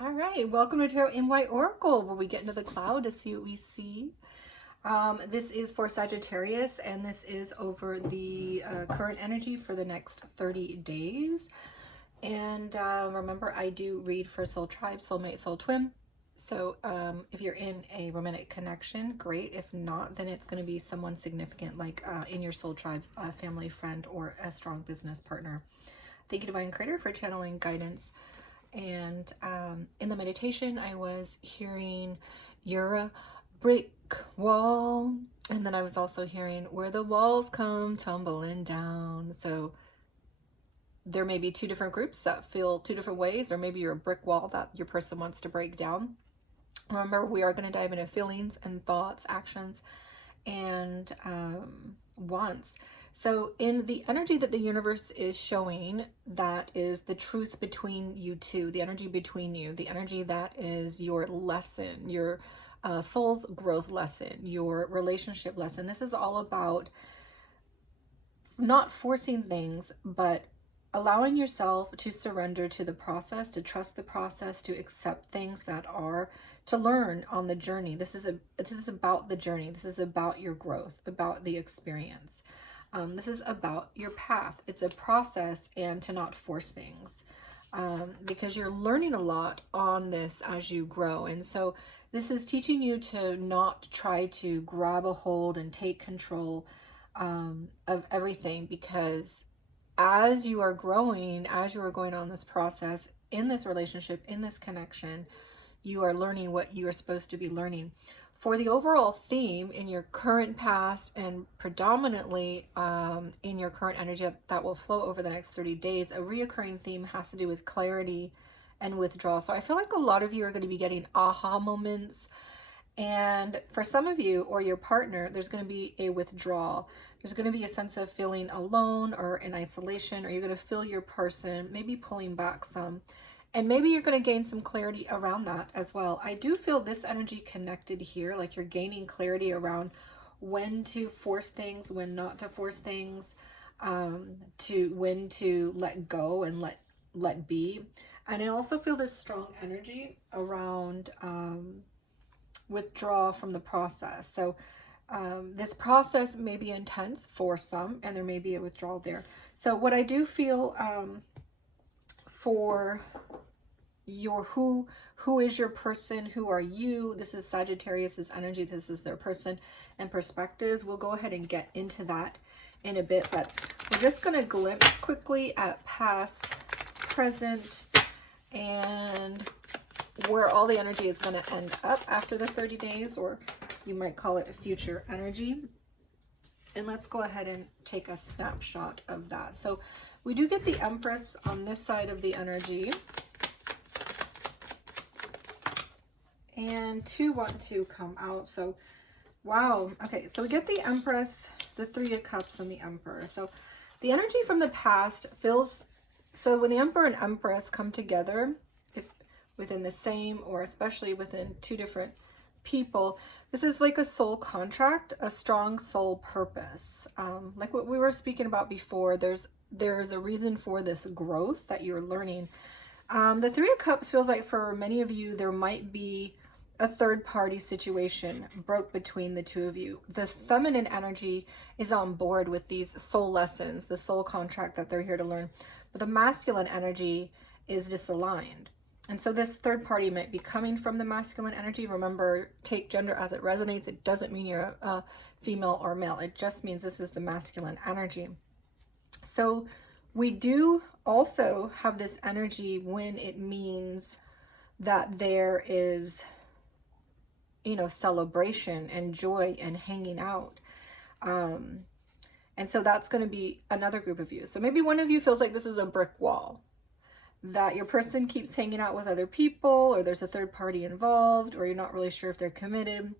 All right, welcome to Tarot in White Oracle, where we get into the cloud to see what we see. This is for Sagittarius, and this is over the current energy for the next 30 days. And remember, I do read for soul tribe, soulmate, soul twin. So if you're in a romantic connection, great. If not, then it's going to be someone significant, like in your soul tribe, a family, friend, or a strong business partner. Thank you, Divine Creator, for channeling guidance. And in the meditation, I was hearing, "You're a brick wall." And then I was also hearing, "Where the walls come tumbling down." So there may be two different groups that feel two different ways, or maybe you're a brick wall that your person wants to break down. Remember, we are going to dive into feelings and thoughts, actions, and wants. So in the energy that the universe is showing, that is the truth between you two, the energy between you, the energy that is your lesson, your soul's growth lesson, your relationship lesson. This is all about not forcing things, but allowing yourself to surrender to the process, to trust the process, to accept things that are, to learn on the journey. This is about the journey. This is about your growth, about the experience. This is about your path. It's a process, and to not force things, because you're learning a lot on this as you grow. And so this is teaching you to not try to grab a hold and take control of everything, because as you are growing, as you are going on this process, in this relationship, in this connection, you are learning what you are supposed to be learning. For the overall theme in your current past, and predominantly in your current energy that will flow over the next 30 days, a reoccurring theme has to do with clarity and withdrawal. So I feel like a lot of you are going to be getting aha moments. And for some of you or your partner, there's going to be a withdrawal. There's going to be a sense of feeling alone or in isolation, or you're going to feel your person maybe pulling back some. And maybe you're going to gain some clarity around that as well. I do feel this energy connected here, like you're gaining clarity around when to force things, when not to force things, to when to let go and let be. And I also feel this strong energy around withdraw from the process. So this process may be intense for some, and there may be a withdrawal there. So what I do feel for your who is your person, who are you, this is Sagittarius's energy, this is their person and perspectives. We'll go ahead and get into that in a bit, but we're just going to glimpse quickly at past, present, and where all the energy is going to end up after the 30 days, or you might call it a future energy. And let's go ahead and take a snapshot of that. So we do get the Empress on this side of the energy, and two want to come out. So wow, okay, so we get the Empress, the Three of Cups, and the Emperor. So the energy from the past feels, so when the Emperor and Empress come together, if within the same, or especially within two different people, this is like a soul contract, a strong soul purpose. Like what we were speaking about before, there's a reason for this growth that you're learning. The Three of Cups feels like for many of you, there might be a third party situation broke between the two of you. The feminine energy is on board with these soul lessons, the soul contract that they're here to learn. But the masculine energy is disaligned. And so this third party might be coming from the masculine energy. Remember, take gender as it resonates. It doesn't mean you're a female or male. It just means this is the masculine energy. So we do also have this energy when it means that there is, you know, celebration and joy and hanging out. And so that's going to be another group of you. So maybe one of you feels like this is a brick wall, that your person keeps hanging out with other people, or there's a third party involved, or you're not really sure if they're committed.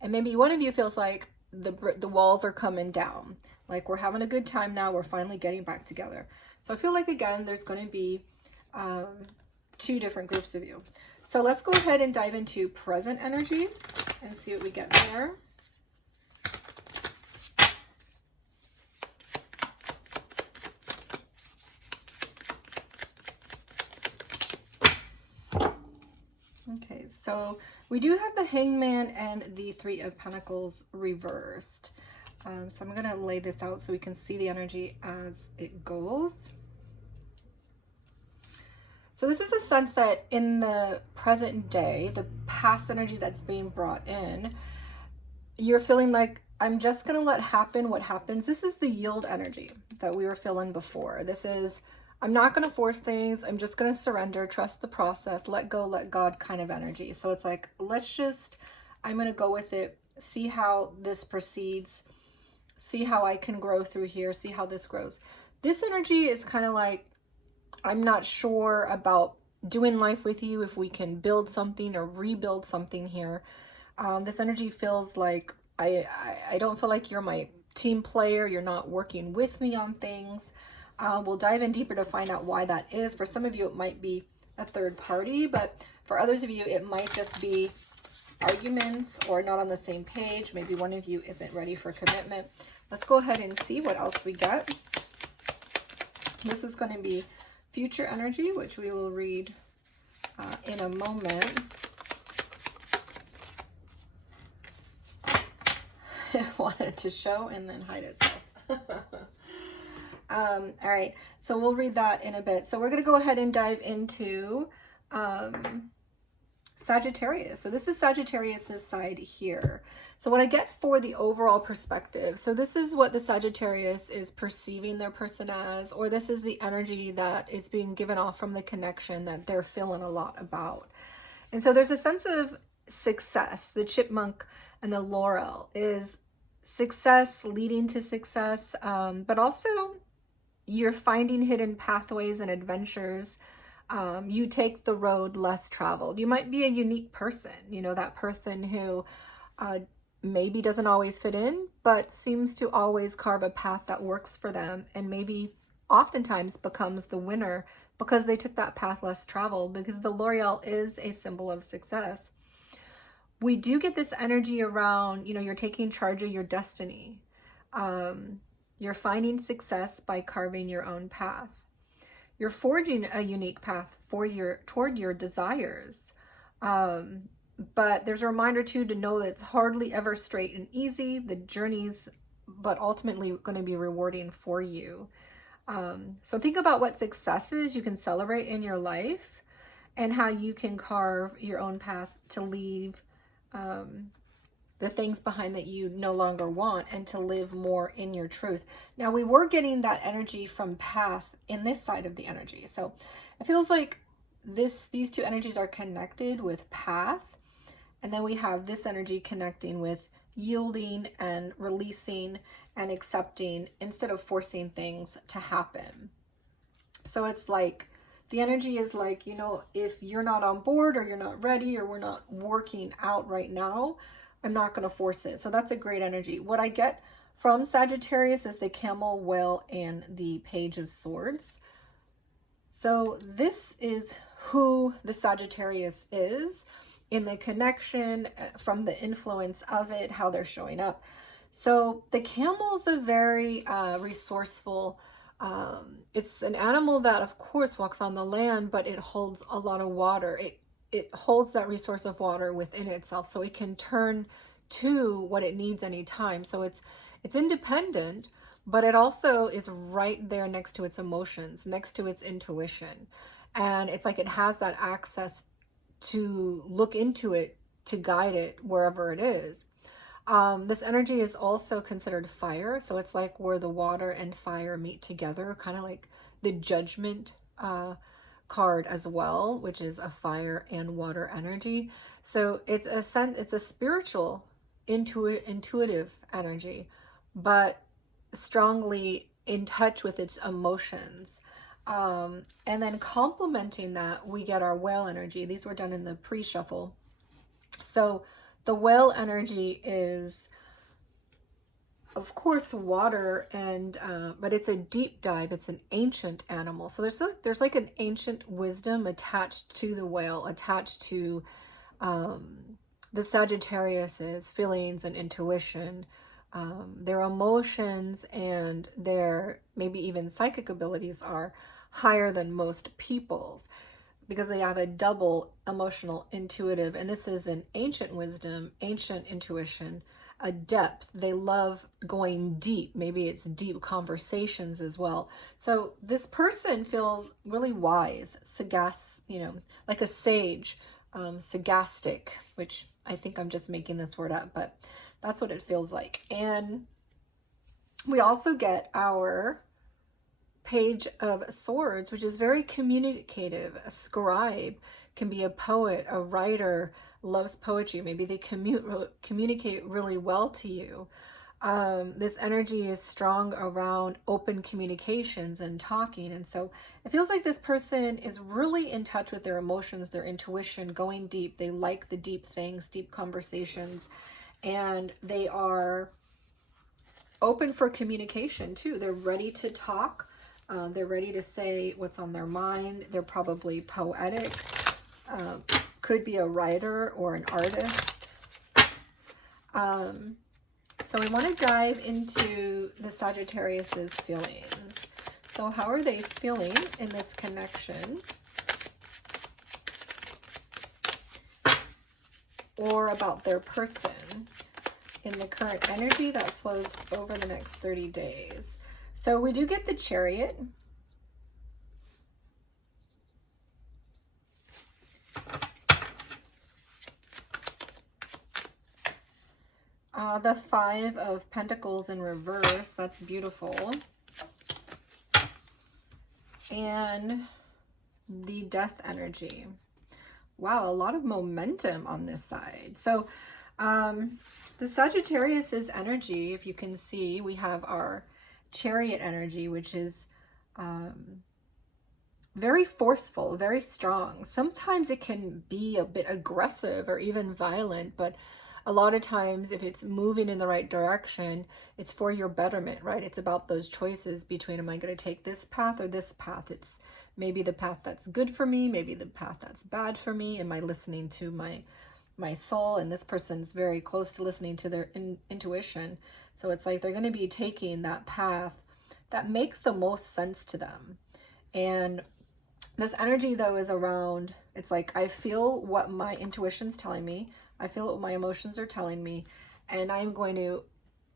And maybe one of you feels like the walls are coming down, like we're having a good time now, we're finally getting back together. So I feel like, again, there's going to be two different groups of you. So let's go ahead and dive into present energy and see what we get there. Okay, so we do have the Hangman and the Three of Pentacles reversed. So I'm going to lay this out so we can see the energy as it goes. So this is a sense that in the present day, the past energy that's being brought in, you're feeling like, I'm just going to let happen what happens. This is the yield energy that we were feeling before. This is, I'm not going to force things. I'm just going to surrender, trust the process, let go, let God kind of energy. So it's like, I'm going to go with it, see how this proceeds, see how I can grow through here, see how this grows. This energy is kind of like, I'm not sure about doing life with you, if we can build something or rebuild something here. This energy feels like I don't feel like you're my team player. You're not working with me on things. We'll dive in deeper to find out why that is. For some of you, it might be a third party, but for others of you, it might just be arguments or not on the same page. Maybe one of you isn't ready for commitment. Let's go ahead and see what else we get. This is going to be future energy, which we will read in a moment. It wanted to show and then hide itself. All right, so we'll read that in a bit. So we're going to go ahead and dive into Sagittarius. So this is Sagittarius's side here. So what I get for the overall perspective, so this is what the Sagittarius is perceiving their person as, or this is the energy that is being given off from the connection that they're feeling a lot about. And so there's a sense of success. The chipmunk and the laurel is success leading to success, but also you're finding hidden pathways and adventures. You take the road less traveled. You might be a unique person, you know, that person who maybe doesn't always fit in, but seems to always carve a path that works for them, and maybe oftentimes becomes the winner because they took that path less traveled, because the laurel is a symbol of success. We do get this energy around, you know, you're taking charge of your destiny. You're finding success by carving your own path. You're forging a unique path toward your desires. But there's a reminder too to know that it's hardly ever straight and easy. The journey's but ultimately going to be rewarding for you. So think about what successes you can celebrate in your life and how you can carve your own path to leave the things behind that you no longer want, and to live more in your truth. Now, we were getting that energy from path in this side of the energy. So it feels like these two energies are connected with path. And then we have this energy connecting with yielding and releasing and accepting instead of forcing things to happen. So it's like, the energy is like, you know, if you're not on board or you're not ready or we're not working out right now, I'm not going to force it. So that's a great energy. What I get from Sagittarius is the camel, whale, and the page of swords. So this is who the Sagittarius is in the connection from the influence of it, how they're showing up. So the camel's a very resourceful, it's an animal that of course walks on the land, but it holds a lot of water. It holds that resource of water within itself, so it can turn to what it needs anytime. So it's independent, but it also is right there next to its emotions, next to its intuition. And it's like it has that access to look into it, to guide it wherever it is. This energy is also considered fire. So it's like where the water and fire meet together, kind of like the judgment card as well, which is a fire and water energy. So it's a spiritual, intuitive energy, but strongly in touch with its emotions. And then complementing that, we get our whale energy. These were done in the pre-shuffle. So the whale energy is, of course, water, and but it's a deep dive. It's an ancient animal. So there's like an ancient wisdom attached to the whale, attached to the Sagittarius's feelings and intuition, their emotions, and their maybe even psychic abilities are higher than most people's. because they have a double emotional intuitive, and this is an ancient wisdom, ancient intuition, a depth. They love going deep. Maybe it's deep conversations as well. So this person feels really wise, like a sage, sagastic, which I think I'm just making this word up, but that's what it feels like. And we also get our Page of Swords, which is very communicative. A scribe can be a poet, a writer, loves poetry. Maybe they communicate really well to you. This energy is strong around open communications and talking. And so it feels like this person is really in touch with their emotions, their intuition, going deep. They like the deep things, deep conversations, and they are open for communication too. They're ready to talk. They're ready to say what's on their mind. They're probably poetic. Could be a writer or an artist. So we want to dive into the Sagittarius's feelings. So how are they feeling in this connection? Or about their person in the current energy that flows over the next 30 days. So we do get the Chariot. The Five of Pentacles in reverse. That's beautiful. And the Death energy. Wow, a lot of momentum on this side. So the Sagittarius's energy, if you can see, we have our Chariot energy, which is very forceful, very strong. Sometimes it can be a bit aggressive or even violent, but a lot of times if it's moving in the right direction, it's for your betterment, right? It's about those choices between, am I going to take this path or this path? It's maybe the path that's good for me, maybe the path that's bad for me. Am I listening to my soul? And this person's very close to listening to their intuition. So it's like they're going to be taking that path that makes the most sense to them. And this energy, though, is around, it's like, I feel what my intuition's telling me. I feel what my emotions are telling me. And I'm going to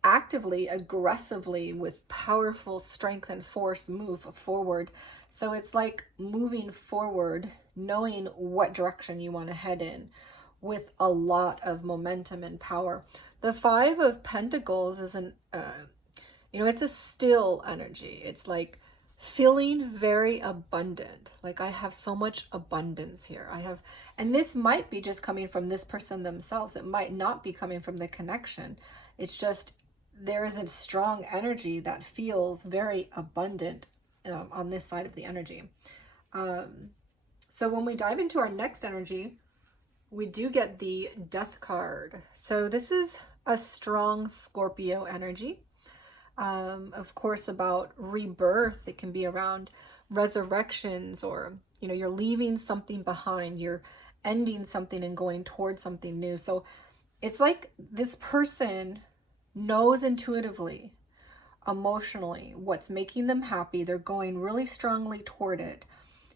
actively, aggressively, with powerful strength and force, move forward. So it's like moving forward, knowing what direction you want to head in with a lot of momentum and power. The Five of Pentacles is it's a still energy. It's like feeling very abundant. Like, I have so much abundance here. And this might be just coming from this person themselves. It might not be coming from the connection. It's just, there is a strong energy that feels very abundant on this side of the energy. So when we dive into our next energy, we do get the Death card. So this is a strong Scorpio energy. Of course, about rebirth. It can be around resurrections, or, you're leaving something behind. You're ending something and going towards something new. So it's like this person knows intuitively, emotionally, what's making them happy. They're going really strongly toward it,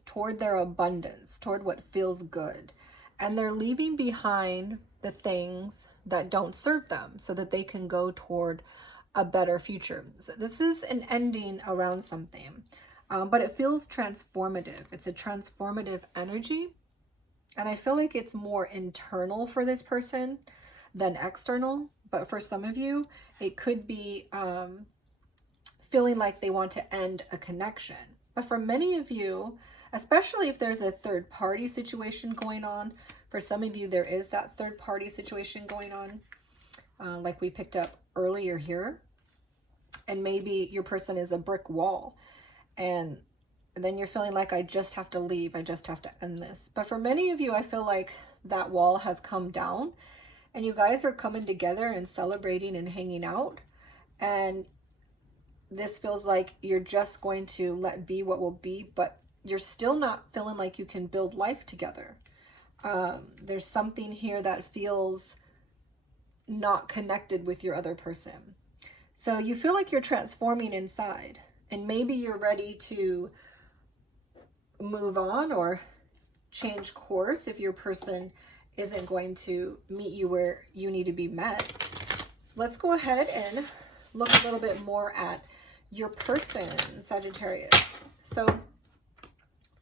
toward their abundance, toward what feels good. And they're leaving behind the things that don't serve them so that they can go toward a better future. So this is an ending around something, but it feels transformative. It's a transformative energy. And I feel like it's more internal for this person than external. But for some of you, it could be feeling like they want to end a connection. But for many of you, especially if there's a third party situation going on, for some of you, there is that third party situation going on, like we picked up earlier here. And maybe your person is a brick wall, and then you're feeling like, I just have to leave. I just have to end this. But for many of you, I feel like that wall has come down and you guys are coming together and celebrating and hanging out. And this feels like you're just going to let be what will be, but you're still not feeling like you can build life together. There's something here that feels not connected with your other person. So you feel like you're transforming inside, and maybe you're ready to move on, or change course if your person isn't going to meet you where you need to be met. Let's go ahead and look a little bit more at your person, Sagittarius. So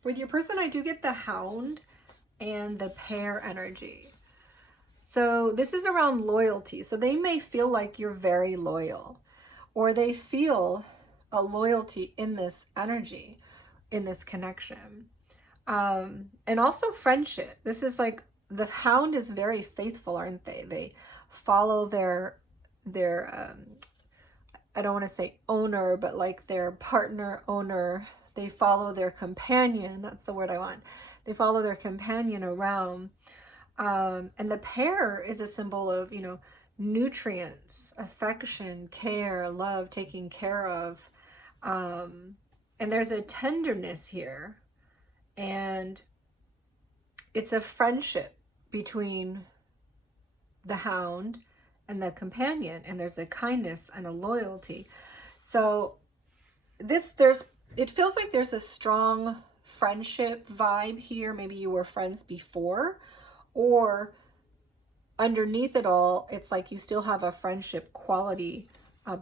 with your person, I do get the Hound and the Pair energy. So this is around loyalty. So they may feel like you're very loyal, or they feel a loyalty in this energy, in this connection. And also friendship. This is like, the Hound is very faithful, aren't they? They follow their I don't want to say owner, but like their partner, owner. They follow their companion. That's the word I want. They follow their companion around. And the Pair is a symbol of, you know, nutrients, affection, care, love, taking care of. And there's a tenderness here. And it's a friendship between the Hound and the companion. And there's a kindness and a loyalty. So it feels like there's a strong friendship vibe here. Maybe you were friends before, or underneath it all, it's like you still have a friendship quality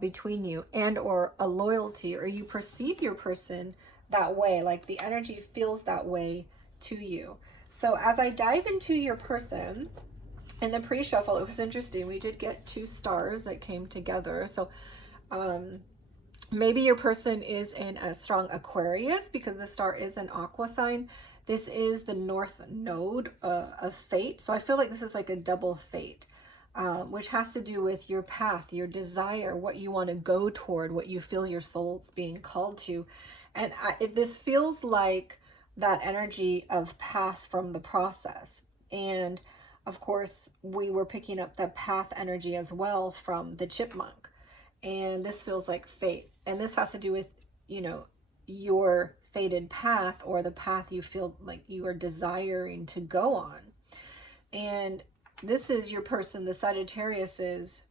between you, and or a loyalty, or you perceive your person that way, like the energy feels that way to you. So as I dive into your person in the pre-shuffle, it was interesting. We did get 2 stars that came together. So maybe your person is in a strong Aquarius, because the star is an aqua sign. This is the north node of fate. So I feel like this is like a double fate, which has to do with your path, your desire, what you want to go toward, what you feel your soul's being called to. And this feels like that energy of path from the process. And of course, we were picking up the path energy as well from the chipmunk. And this feels like fate. And this has to do with, you know, your fated path, or the path you feel like you are desiring to go on. And this is your person, the Sagittarius, is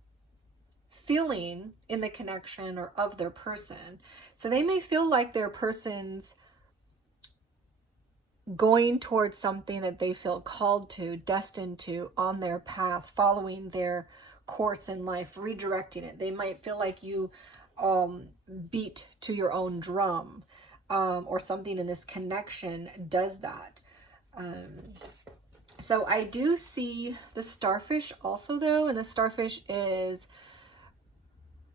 feeling in the connection or of their person. So they may feel like their person's going towards something that they feel called to, destined to, on their path, following their course in life, redirecting it. They might feel like you beat to your own drum, or something in this connection does that. So I do see the starfish also though, and the starfish is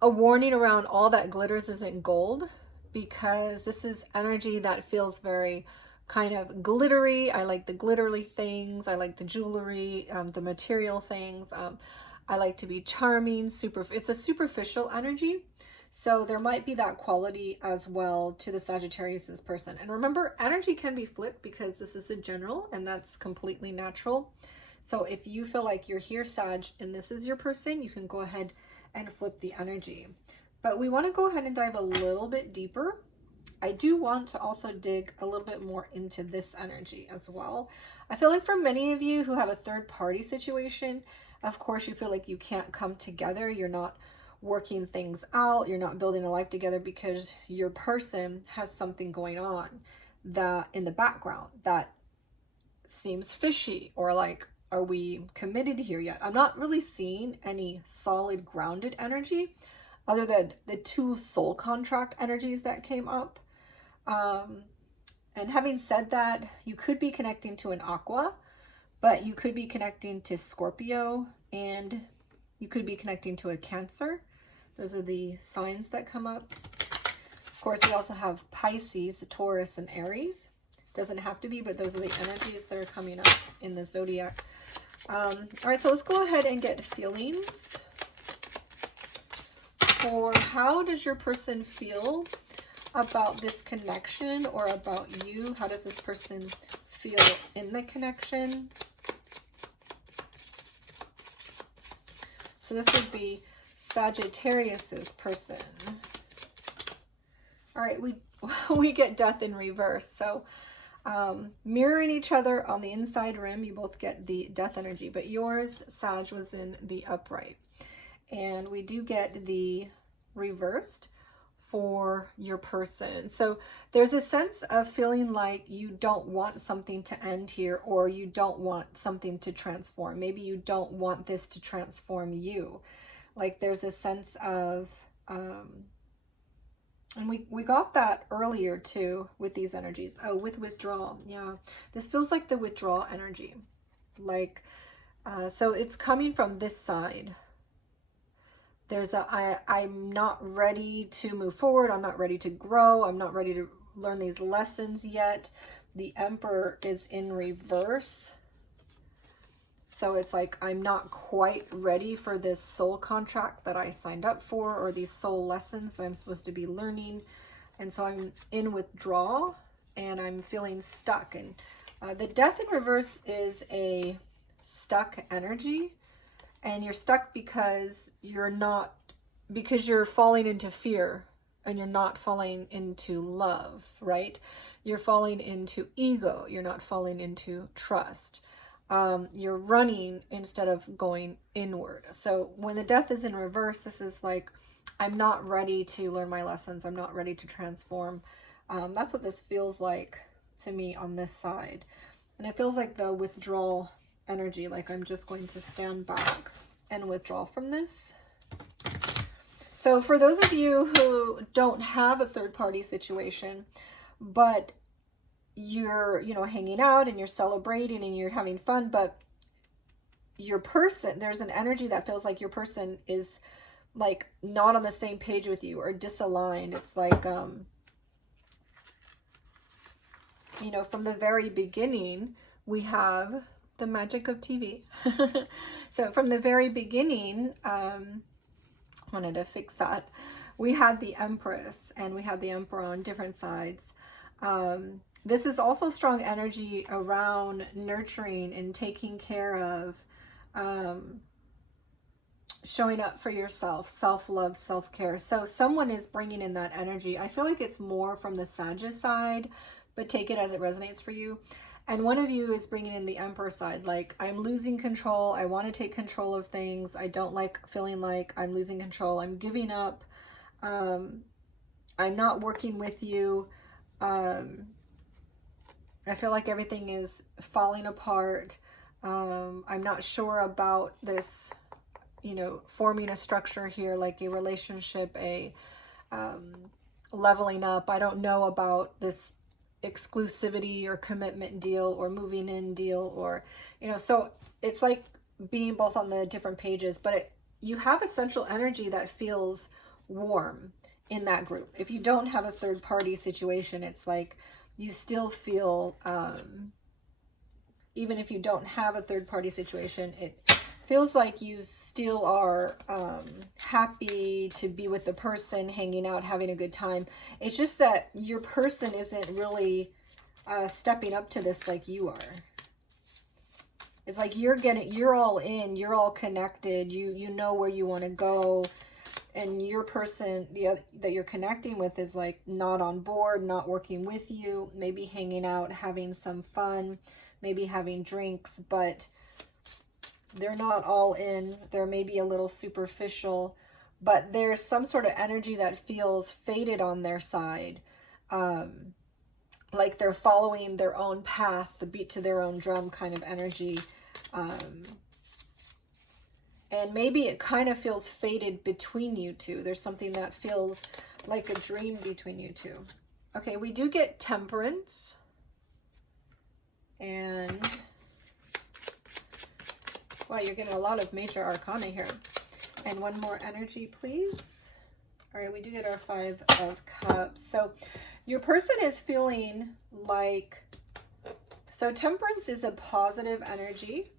a warning around all that glitters isn't gold, because this is energy that feels very kind of glittery. I like the glittery things. I like the jewelry, the material things. I like to be charming, it's a superficial energy. So there might be that quality as well to the Sagittarius's person. And remember, energy can be flipped, because this is a general, and that's completely natural. So if you feel like you're here, Sag, and this is your person, you can go ahead and flip the energy. But we want to go ahead and dive a little bit deeper. I do want to also dig a little bit more into this energy as well. I feel like for many of you who have a third party situation, of course, you feel like you can't come together. You're not working things out. You're not building a life together, because your person has something going on that in the background that seems fishy, or like, are we committed here yet? I'm not really seeing any solid grounded energy other than the 2 soul contract energies that came up. And having said that, you could be connecting to an aqua, but you could be connecting to Scorpio, and you could be connecting to a Cancer. Those are the signs that come up. Of course, we also have Pisces, Taurus, and Aries. Doesn't have to be, but those are the energies that are coming up in the zodiac. All right, so let's go ahead and get feelings for how does your person feel about this connection, or about you. How does this person feel in the connection? So this would be Sagittarius's person. All right, we get Death in reverse. So mirroring each other on the inside rim, you both get the Death energy, but yours, Sag, was in the upright. And we do get the reversed for your person. So there's a sense of feeling like you don't want something to end here, or you don't want something to transform. Maybe you don't want this to transform you. Like there's a sense of, and we got that earlier too with these energies. Oh, with withdrawal. Yeah, this feels like the withdrawal energy. Like, so it's coming from this side. There's I'm not ready to move forward. I'm not ready to grow. I'm not ready to learn these lessons yet. The Emperor is in reverse. So it's like, I'm not quite ready for this soul contract that I signed up for, or these soul lessons that I'm supposed to be learning. And so I'm in withdrawal and I'm feeling stuck. And the Death in reverse is a stuck energy. And you're stuck because you're falling into fear, and you're not falling into love, right? You're falling into ego. You're not falling into trust. You're running instead of going inward. So when the Death is in reverse, this is like, I'm not ready to learn my lessons. I'm not ready to transform. That's what this feels like to me on this side. And it feels like the withdrawal energy, like I'm just going to stand back and withdraw from this. So for those of you who don't have a third-party situation, but you're, you know, hanging out and you're celebrating and you're having fun, but your person, there's an energy that feels like your person is like not on the same page with you or disaligned. It's like, you know, from the very beginning, we have the magic of TV. So from the very beginning, wanted to fix that. We had the Empress and we had the Emperor on different sides. This is also strong energy around nurturing and taking care of, showing up for yourself, self-love, self-care. So someone is bringing in that energy. I feel like it's more from the Sagittarius side, but take it as it resonates for you. And one of you is bringing in the Emperor side, like, I'm losing control. I want to take control of things. I don't like feeling like I'm losing control. I'm giving up. I'm not working with you. I feel like everything is falling apart. I'm not sure about this, you know, forming a structure here, like a relationship, a leveling up. I don't know about this exclusivity or commitment deal or moving in deal, or, you know, so it's like being both on the different pages, but you have a central energy that feels warm in that group. If you don't have a third party situation, it's like you still feel, even if you don't have a third party situation, it feels like you still are happy to be with the person, hanging out, having a good time. It's just that your person isn't really stepping up to this like you are. It's like you're all in, you're all connected, you know where you want to go, and your person that you're connecting with is like not on board, not working with you, maybe hanging out, having some fun, maybe having drinks, but they're not all in. They're maybe a little superficial, but there's some sort of energy that feels faded on their side. Like they're following their own path, the beat to their own drum kind of energy. And maybe it kind of feels faded between you two. There's something that feels like a dream between you two. Okay, we do get Temperance. And wow, you're getting a lot of major arcana here. And one more energy, please. All right, we do get our 5 of Cups. So your person is feeling like, so Temperance is a positive energy.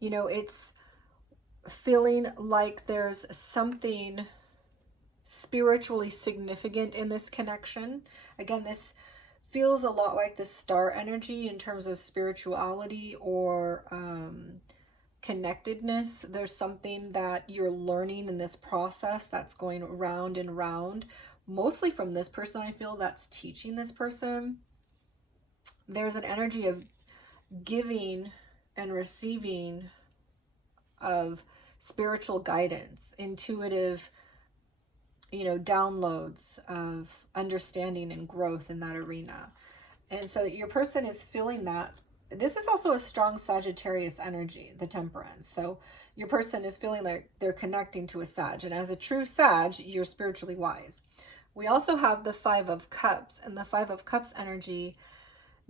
You know, it's feeling like there's something spiritually significant in this connection. Again, this feels a lot like the star energy in terms of spirituality or connectedness. There's something that you're learning in this process that's going round and round, mostly from this person. I feel that's teaching this person. There's an energy of giving and receiving, of spiritual guidance, intuitive, downloads of understanding and growth in that arena. And so your person is feeling that. This is also a strong Sagittarius energy, the Temperance. So your person is feeling like they're connecting to a Sag. And as a true Sag, you're spiritually wise. We also have the Five of Cups. And the Five of Cups energy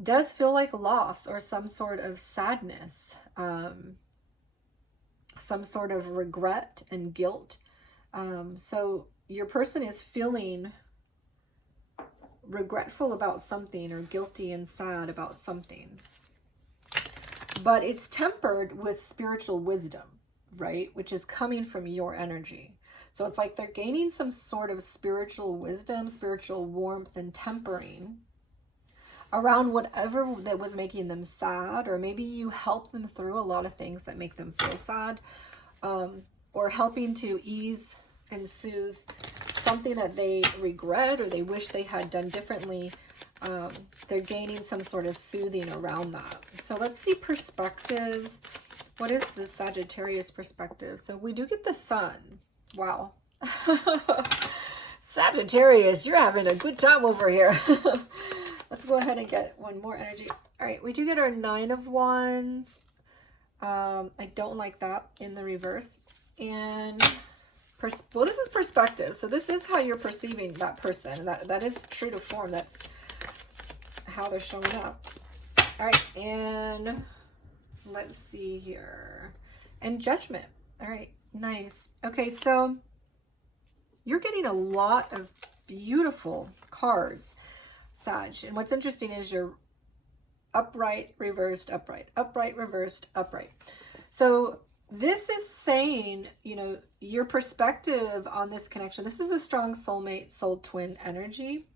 does feel like loss or some sort of sadness, some sort of regret and guilt. So your person is feeling regretful about something or guilty and sad about something. But it's tempered with spiritual wisdom, right? Which is coming from your energy. So it's like they're gaining some sort of spiritual wisdom, spiritual warmth and tempering around whatever that was making them sad, or maybe you help them through a lot of things that make them feel sad, or helping to ease and soothe something that they regret or they wish they had done differently. They're gaining some sort of soothing around that. So let's see perspectives. What is the Sagittarius perspective? So we do get the Sun. Wow. Sagittarius, you're having a good time over here. Let's go ahead and get one more energy. All right, we do get our Nine of Wands. I don't like that in the reverse. And well, this is perspective. So this is how you're perceiving that person. That is true to form. That's how they're showing up. All right, and let's see here. And Judgment. All right, nice. Okay, so you're getting a lot of beautiful cards, Sag. And what's interesting is you're upright, reversed, upright, upright, reversed, upright. So this is saying, your perspective on this connection. This is a strong soulmate, soul twin energy.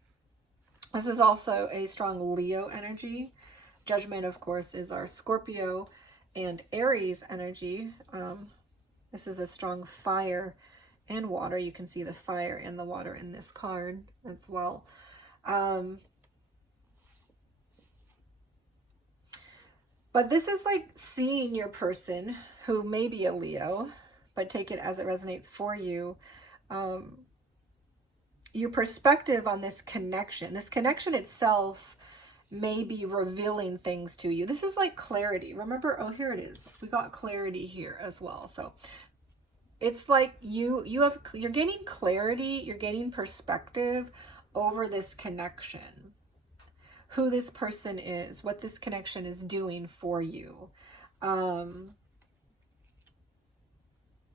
This is also a strong Leo energy. Judgment, of course, is our Scorpio and Aries energy. This is a strong fire and water. You can see the fire and the water in this card as well. But this is like seeing your person who may be a Leo, but take it as it resonates for you. Your perspective on this connection itself may be revealing things to you. This is like clarity. Remember, oh, here it is. We got clarity here as well. So it's like you're gaining clarity, you're gaining perspective over this connection. Who this person is, what this connection is doing for you.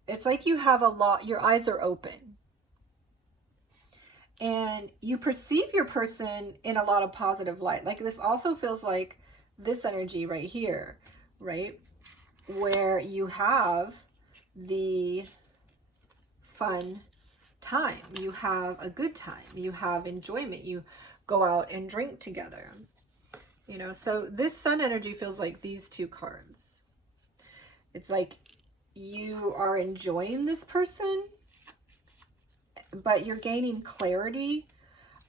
It's like you have your eyes are open. And you perceive your person in a lot of positive light. Like this also feels like this energy right here, right? Where you have the fun time. You have a good time. You have enjoyment. You go out and drink together. So this Sun energy feels like these two cards. It's like you are enjoying this person, but you're gaining clarity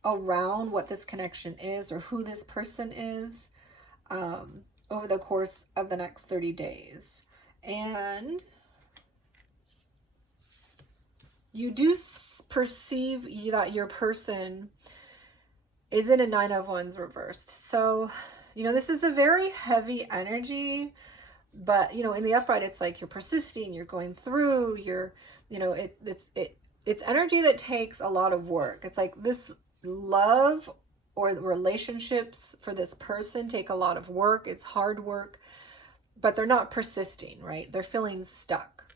around what this connection is or who this person is over the course of the next 30 days. And you do perceive that your person is in a Nine of Wands reversed. So, this is a very heavy energy, but, in the upright, it's like you're persisting, you're going through, it's energy that takes a lot of work. It's like this love or relationships for this person take a lot of work. It's hard work, but they're not persisting, right? They're feeling stuck.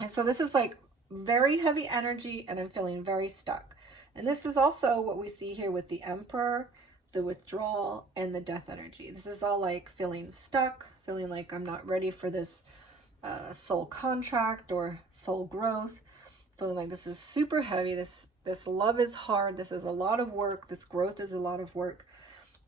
And so this is like very heavy energy, and I'm feeling very stuck. And this is also what we see here with the Emperor, the withdrawal, and the Death energy. This is all like feeling stuck, feeling like I'm not ready for this soul contract or soul growth, feeling like this is super heavy. This love is hard. This is a lot of work. This growth is a lot of work.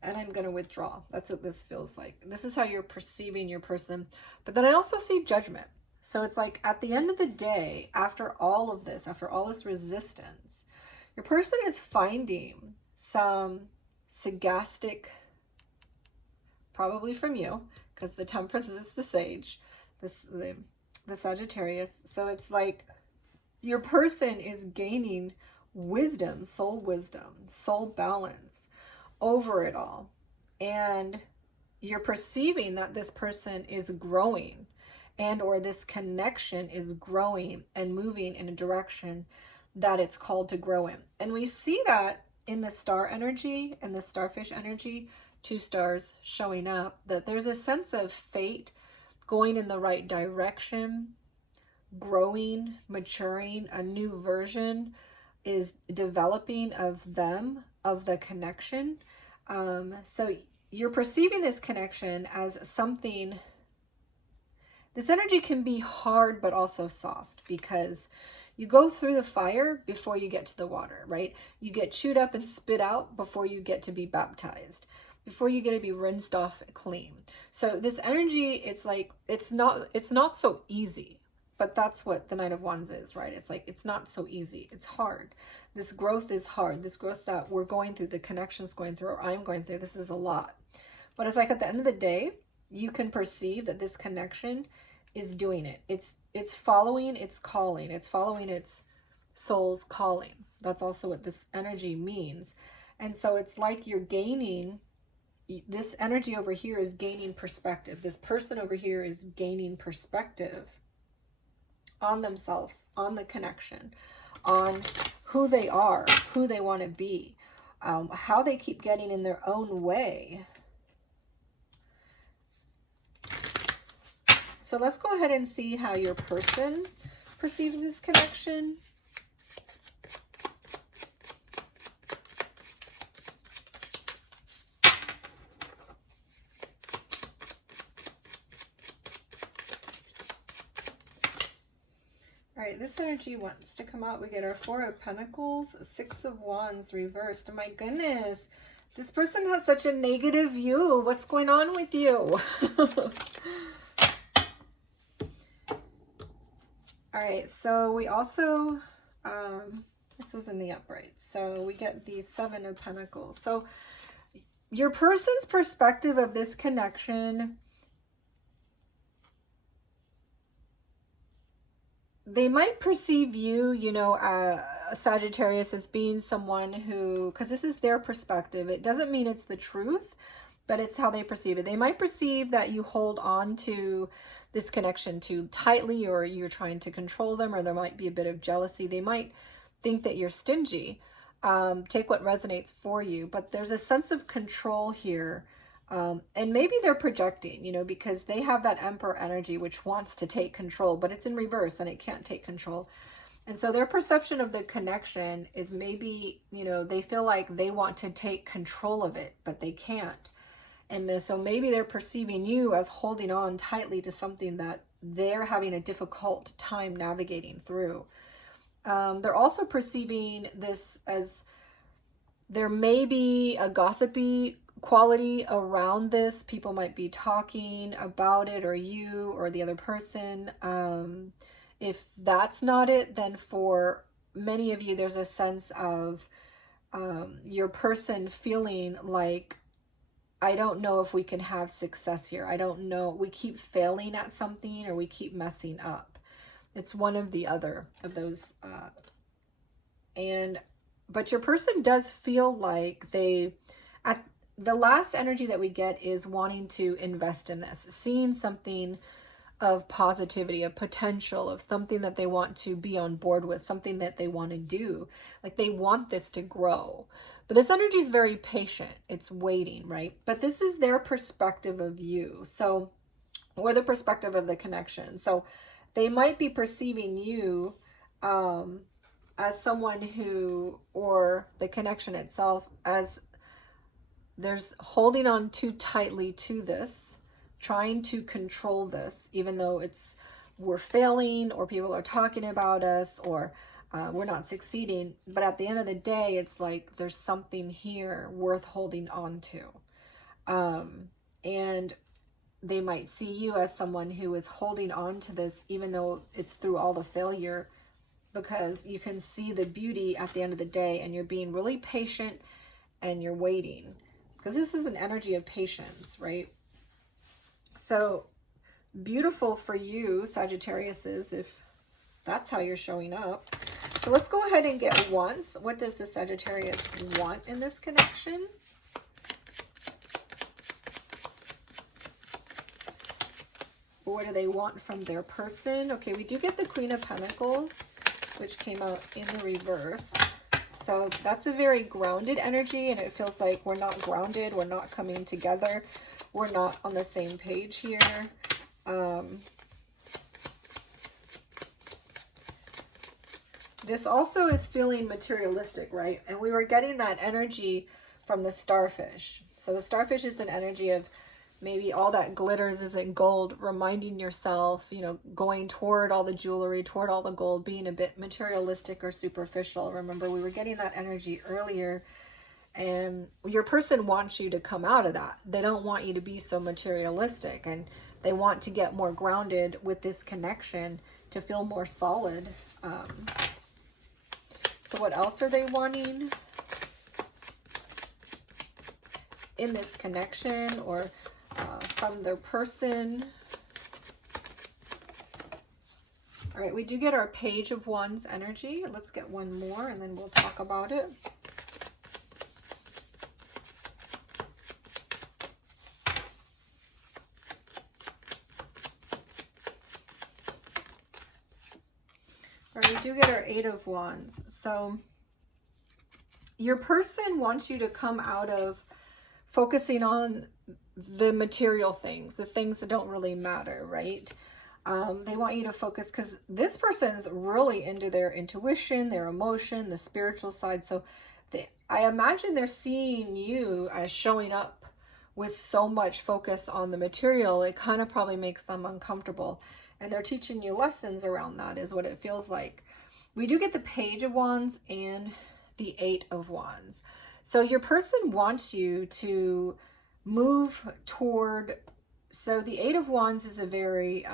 And I'm going to withdraw. That's what this feels like. This is how you're perceiving your person. But then I also see Judgment. So it's like at the end of the day, after all of this, after all this resistance, your person is finding some sagastic, probably from you, because the Temperance is the Sage, the the Sagittarius. So it's like your person is gaining wisdom, soul balance over it all. And you're perceiving that this person is growing, and or this connection is growing and moving in a direction that it's called to grow in. And we see that in the star energy and the starfish energy, 2 stars showing up, that there's a sense of fate going in the right direction, growing, maturing, a new version is developing of them, of the connection. So you're perceiving this connection as something, this energy can be hard but also soft, because you go through the fire before you get to the water, right? You get chewed up and spit out before you get to be baptized, before you get to be rinsed off clean. So this energy, it's like, it's not so easy, but that's what the Knight of Wands is, right? It's like, it's not so easy. It's hard. This growth is hard. This growth that we're going through, the connection's going through, or I'm going through, this is a lot. But it's like at the end of the day, you can perceive that this connection is doing it. It's following its calling. It's following its soul's calling. That's also what this energy means. And so it's like you're gaining, this energy over here is gaining perspective. This person over here is gaining perspective on themselves, on the connection, on who they are, who they want to be, how they keep getting in their own way. So let's go ahead and see how your person perceives this connection. All right, this energy wants to come out. We get our 4 of Pentacles, 6 of Wands reversed. Oh my goodness, this person has such a negative view. What's going on with you? All right, so we also, this was in the upright, so we get the 7 of Pentacles. So your person's perspective of this connection, they might perceive you, you know, Sagittarius, as being someone who, because this is their perspective, it doesn't mean it's the truth, but it's how they perceive it. They might perceive that you hold on to this connection too tightly, or you're trying to control them, or there might be a bit of jealousy. They might think that you're stingy. Take what resonates for you, but there's a sense of control here. And maybe they're projecting, you know, because they have that Emperor energy, which wants to take control, but it's in reverse and it can't take control. And so their perception of the connection is maybe, you know, they feel like they want to take control of it, but they can't. And so maybe they're perceiving you as holding on tightly to something that they're having a difficult time navigating through. They're also perceiving this as there may be a gossipy quality around this. People might be talking about it, or you or the other person. If that's not it, then for many of you, there's a sense of your person feeling like, I don't know if we can have success here. I don't know. We keep failing at something, or we keep messing up. It's one of the other of those. But your person does feel like the last energy that we get is wanting to invest in this, seeing something of positivity, of potential, of something that they want to be on board with, something that they want to do. Like they want this to grow. But this energy is very patient. It's waiting, right? But this is their perspective of you. So, or the perspective of the connection. So they might be perceiving you as someone who, or the connection itself, as there's holding on too tightly to this, trying to control this, even though we're failing, or people are talking about us, or we're not succeeding. But at the end of the day, it's like there's something here worth holding on to. And they might see you as someone who is holding on to this, even though it's through all the failure, because you can see the beauty at the end of the day, and you're being really patient and you're waiting, because this is an energy of patience, right? So beautiful for you, Sagittariuses, if that's how you're showing up. So let's go ahead and get once. What does the Sagittarius want in this connection? What do they want from their person? Okay, we do get the Queen of Pentacles, which came out in the reverse. So that's a very grounded energy, and it feels like we're not grounded, we're not coming together, we're not on the same page here. This also is feeling materialistic, right? And we were getting that energy from the starfish. So the starfish is an energy of maybe all that glitters isn't gold, reminding yourself, you know, going toward all the jewelry, toward all the gold, being a bit materialistic or superficial. Remember, we were getting that energy earlier, and your person wants you to come out of that. They don't want you to be so materialistic, and they want to get more grounded with this connection to feel more solid. So what else are they wanting in this connection, or from their person? All right, we do get our Page of Wands energy. Let's get one more and then we'll talk about it. All right, we do get our Eight of Wands. So your person wants you to come out of focusing on the material things, the things that don't really matter, right? They want you to focus, because this person's really into their intuition, their emotion, the spiritual side. So I imagine they're seeing you as showing up with so much focus on the material, it kind of probably makes them uncomfortable. And they're teaching you lessons around that, is what it feels like. We do get the Page of Wands and the Eight of Wands. So your person wants you to move toward, so the Eight of Wands is a very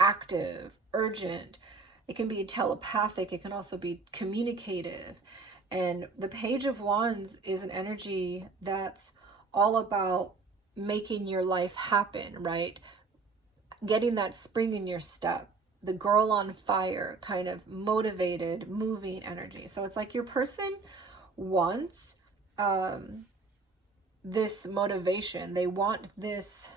active, urgent, it can be telepathic, it can also be communicative. And the Page of Wands is an energy that's all about making your life happen, right? Getting that spring in your step, the girl on fire, kind of motivated, moving energy. So it's like your person wants this motivation. They want this,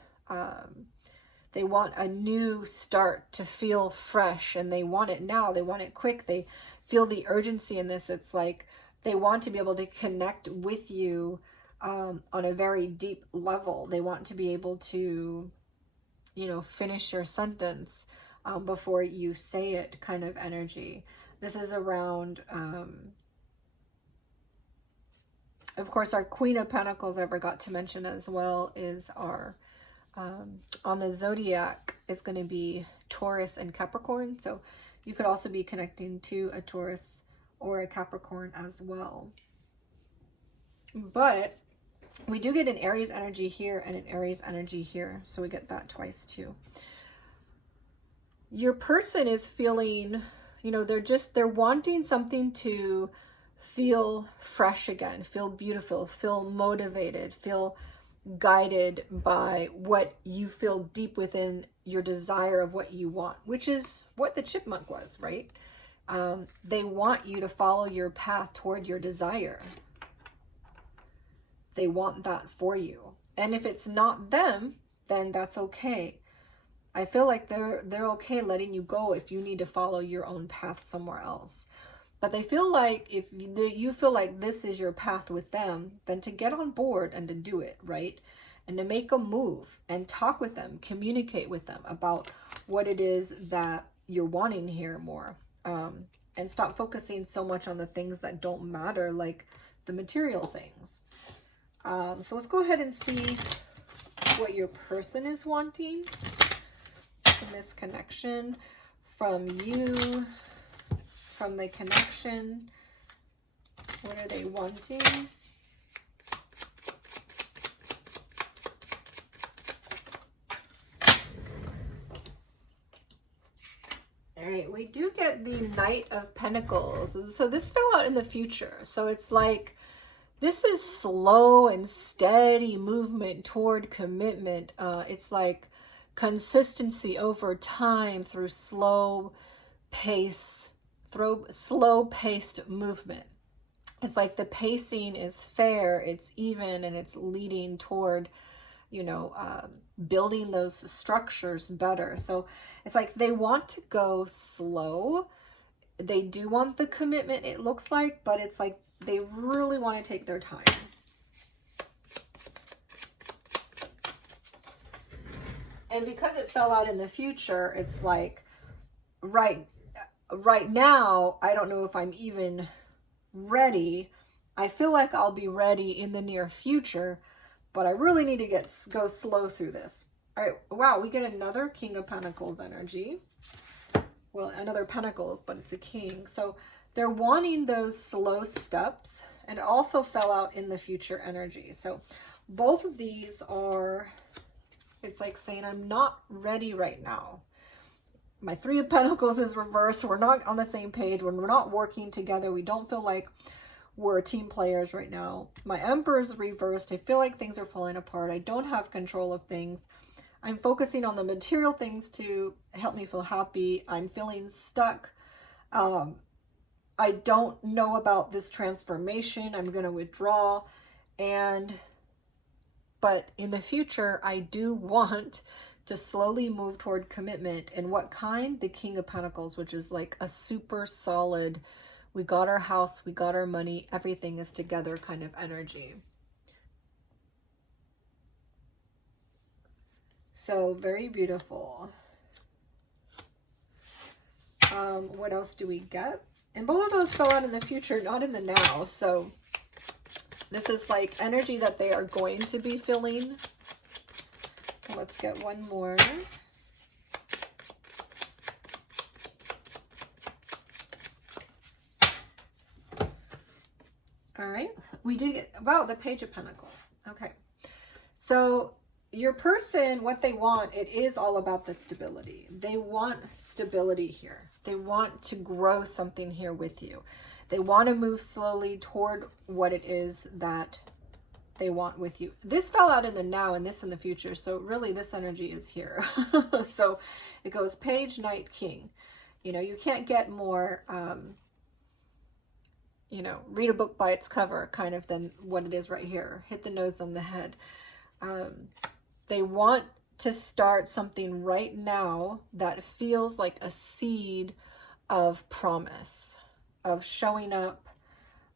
they want a new start to feel fresh, and they want it now. They want it quick. They feel the urgency in this. It's like they want to be able to connect with you on a very deep level. They want to be able to, you know, finish your sentence before you say it, kind of energy. This is around, of course, our Queen of Pentacles I forgot to mention as well is our, on the zodiac is going to be Taurus and Capricorn. So you could also be connecting to a Taurus or a Capricorn as well. But we do get an Aries energy here and an Aries energy here. So we get that twice too. Your person is feeling, you know, they're wanting something to feel fresh again, feel beautiful, feel motivated, feel guided by what you feel deep within your desire of what you want, which is what the chipmunk was, right? They want you to follow your path toward your desire. They want that for you. And if it's not them, then that's okay. I feel like they're okay letting you go if you need to follow your own path somewhere else. But they feel like if you feel like this is your path with them, then to get on board and to do it, right? And to make a move and talk with them, communicate with them about what it is that you're wanting here more. And stop focusing so much on the things that don't matter, like the material things. So let's go ahead and see what your person is wanting in this connection from you, from the connection. What are they wanting? All right, we do get the Knight of Pentacles. So this fell out in the future. So it's like, this is slow and steady movement toward commitment. It's like consistency over time through slow paced movement. It's like the pacing is fair, it's even, and it's leading toward, you know, building those structures better. So it's like they want to go slow. They do want the commitment, it looks like, but it's like they really want to take their time. And because it fell out in the future, it's like right now, I don't know if I'm even ready. I feel like I'll be ready in the near future, but I really need to go slow through this. All right, wow, we get another King of Pentacles energy. Well, another Pentacles, but it's a King. So they're wanting those slow steps, and it also fell out in the future energy. So both of these are, it's like saying, I'm not ready right now. My Three of Pentacles is reversed. We're not on the same page. When we're not working together, we don't feel like we're team players right now. My Emperor is reversed. I feel like things are falling apart. I don't have control of things. I'm focusing on the material things to help me feel happy. I'm feeling stuck. I don't know about this transformation. I'm going to withdraw. But in the future, I do want to slowly move toward commitment. And what kind? The King of Pentacles, which is like a super solid, we got our house, we got our money, everything is together kind of energy. So very beautiful. What else do we get? And both of those fell out in the future, not in the now. So this is like energy that they are going to be feeling. Let's get one more. All right, we did get, wow, the Page of Pentacles. Okay, so your person, what they want, it is all about the stability. They want stability here. They want to grow something here with you. They want to move slowly toward what it is that they want with you. This fell out in the now and this in the future. So really this energy is here. So it goes Page, Knight, King. You know, you can't get more, you know, read a book by its cover kind of than what it is right here. Hit the nose on the head. They want to start something right now that feels like a seed of promise, of showing up,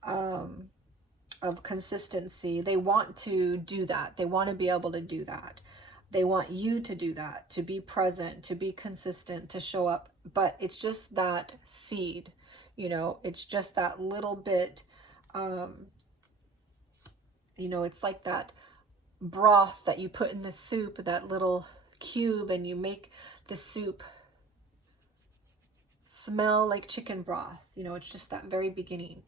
of consistency. They want to do that. They want to be able to do that. They want you to do that, to be present, to be consistent, to show up. But it's just that seed, you know, it's just that little bit, you know, it's like that broth that you put in the soup, that little cube, and you make the soup smell like chicken broth. You know, it's just that very beginning.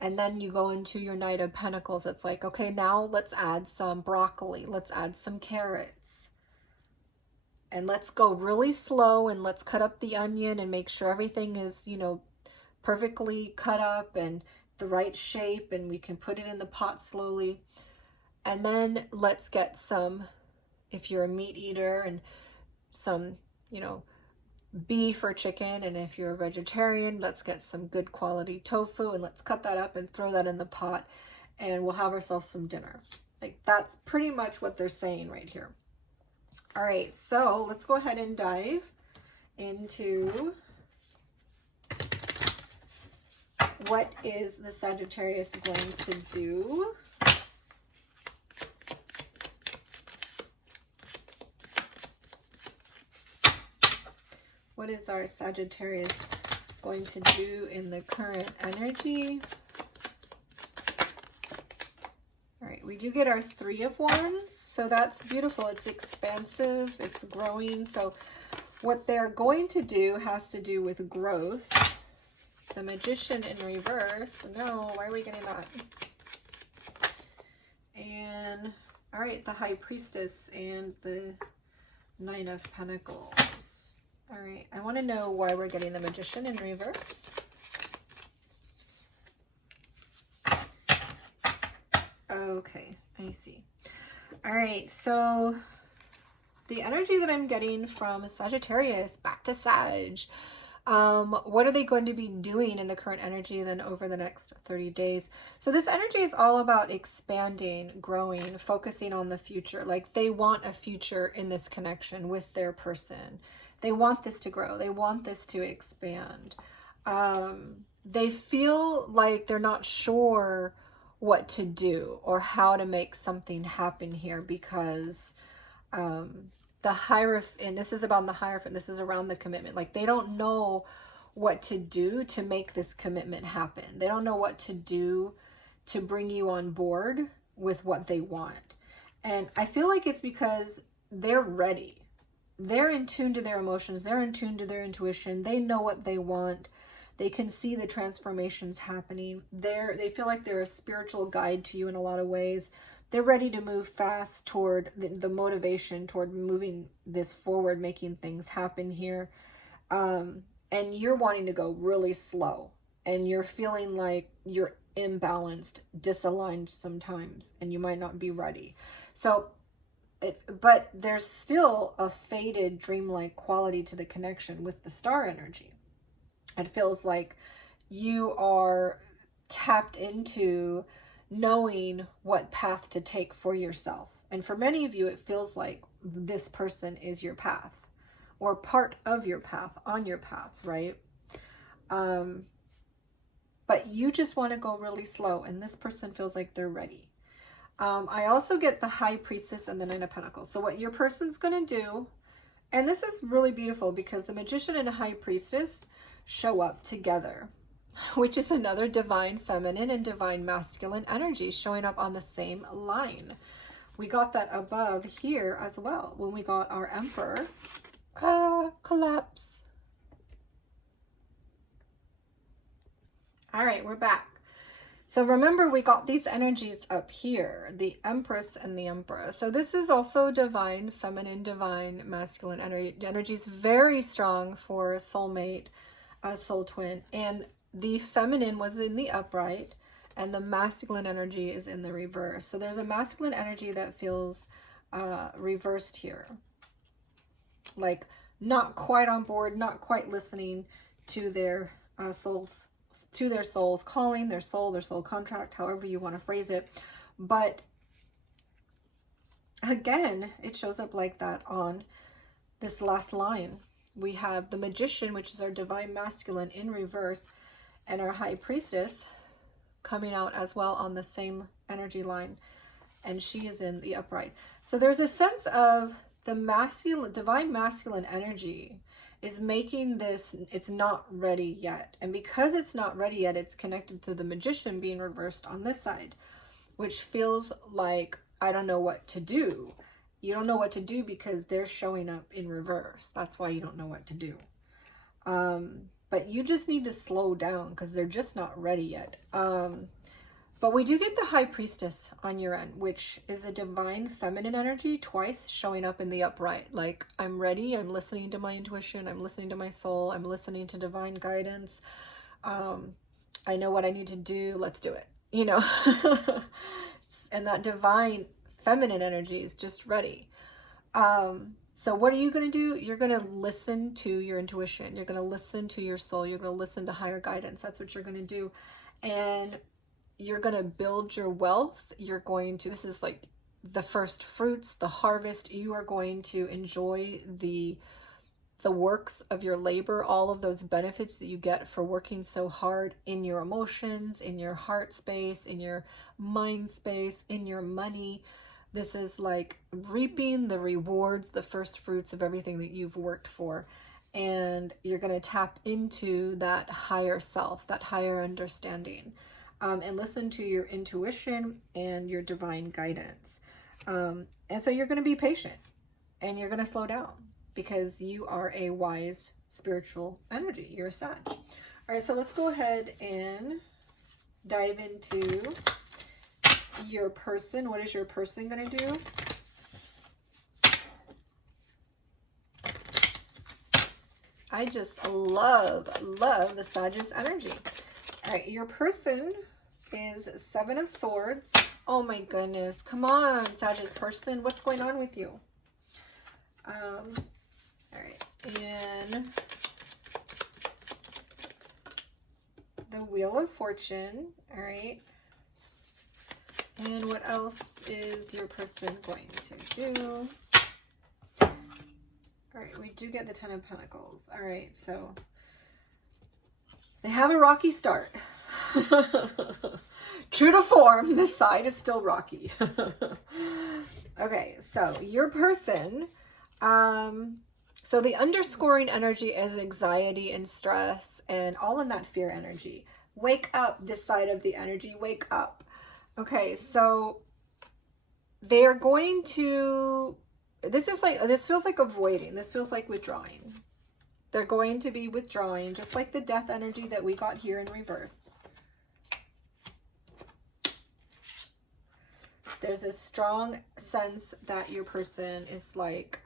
And then you go into your Knight of Pentacles. It's like, okay, now let's add some broccoli. Let's add some carrots. And let's go really slow and let's cut up the onion and make sure everything is, you know, perfectly cut up and the right shape, and we can put it in the pot slowly. And then let's get some, if you're a meat eater, and some, you know, beef or chicken, and if you're a vegetarian, let's get some good quality tofu and let's cut that up and throw that in the pot, and we'll have ourselves some dinner. Like, that's pretty much what they're saying right here. All right, so let's go ahead and dive into what is the Sagittarius going to do. What is our Sagittarius going to do in the current energy? All right, we do get our Three of Wands, so that's beautiful. It's expansive, it's growing. So what they're going to do has to do with growth. The Magician in reverse. No, why are we getting that? And, all right, the High Priestess and the Nine of Pentacles. All right, I want to know why we're getting the Magician in reverse. Okay, I see. All right, so the energy that I'm getting from Sagittarius back to Sag. What are they going to be doing in the current energy then over the next 30 days? So this energy is all about expanding, growing, focusing on the future. Like they want a future in this connection with their person. They want this to grow. They want this to expand. They feel like they're not sure what to do or how to make something happen here because the Hierophant, and this is about the Hierophant, this is around the commitment. Like they don't know what to do to make this commitment happen. They don't know what to do to bring you on board with what they want. And I feel like it's because they're ready. They're in tune to their emotions. They're in tune to their intuition. They know what they want. They can see the transformations happening. They feel like they're a spiritual guide to you in a lot of ways. They're ready to move fast toward the motivation, toward moving this forward, making things happen here. And you're wanting to go really slow. And you're feeling like you're imbalanced, disaligned sometimes, and you might not be ready. So, but there's still a faded, dreamlike quality to the connection with the star energy. It feels like you are tapped into knowing what path to take for yourself. And for many of you, it feels like this person is your path or part of your path, on your path, right? But you just want to go really slow, and this person feels like they're ready. I also get the High Priestess and the Nine of Pentacles. So what your person's going to do, and this is really beautiful because the Magician and the High Priestess show up together, which is another divine feminine and divine masculine energy showing up on the same line. We got that above here as well when we got our Emperor. Collapse. All right, we're back. So remember, we got these energies up here, the Empress and the Emperor. So this is also divine feminine, divine masculine energy. Energy is very strong for soulmate, soul twin, and the feminine was in the upright and the masculine energy is in the reverse. So there's a masculine energy that feels reversed here, like not quite on board, not quite listening to their souls, to their soul's calling, their soul contract, however you want to phrase it. But again, it shows up like that on this last line. We have the Magician, which is our divine masculine, in reverse, and our High Priestess coming out as well on the same energy line, and she is in the upright. So there's a sense of the masculine, divine masculine energy is making this, it's not ready yet. And because it's not ready yet, it's connected to the Magician being reversed on this side, which feels like, I don't know what to do. You don't know what to do because they're showing up in reverse. That's why you don't know what to do. But you just need to slow down because they're just not ready yet. But we do get the High Priestess on your end, which is a divine feminine energy twice showing up in the upright. Like, I'm ready, I'm listening to my intuition, I'm listening to my soul, I'm listening to divine guidance. I know what I need to do, let's do it, you know. And that divine feminine energy is just ready. So what are you going to do? You're going to listen to your intuition. You're going to listen to your soul. You're going to listen to higher guidance. That's what you're going to do. And you're going to build your wealth. You're going to, this is like the first fruits, the harvest. You are going to enjoy the works of your labor, all of those benefits that you get for working so hard in your emotions, in your heart space, in your mind space, in your money. This is like reaping the rewards, the first fruits of everything that you've worked for. And you're going to tap into that higher self, that higher understanding, and listen to your intuition and your divine guidance. And so you're going to be patient and you're going to slow down because you are a wise spiritual energy. You're a Sag. All right, so let's go ahead and dive into your person. What is your person going to do? I just love the Sagittarius energy. All right, your person is Seven of Swords. Oh my goodness. Come on, Sagittarius person. What's going on with you? All right, and the Wheel of Fortune. All right. And what else is your person going to do? All right, we do get the Ten of Pentacles. All right, so they have a rocky start. True to form, this side is still rocky. Okay, so your person, so the underscoring energy is anxiety and stress and all in that fear energy. Wake up, this side of the energy, wake up. Okay, so they are going to, this feels like avoiding, this feels like withdrawing. They're going to be withdrawing, just like the death energy that we got here in reverse. There's a strong sense that your person is like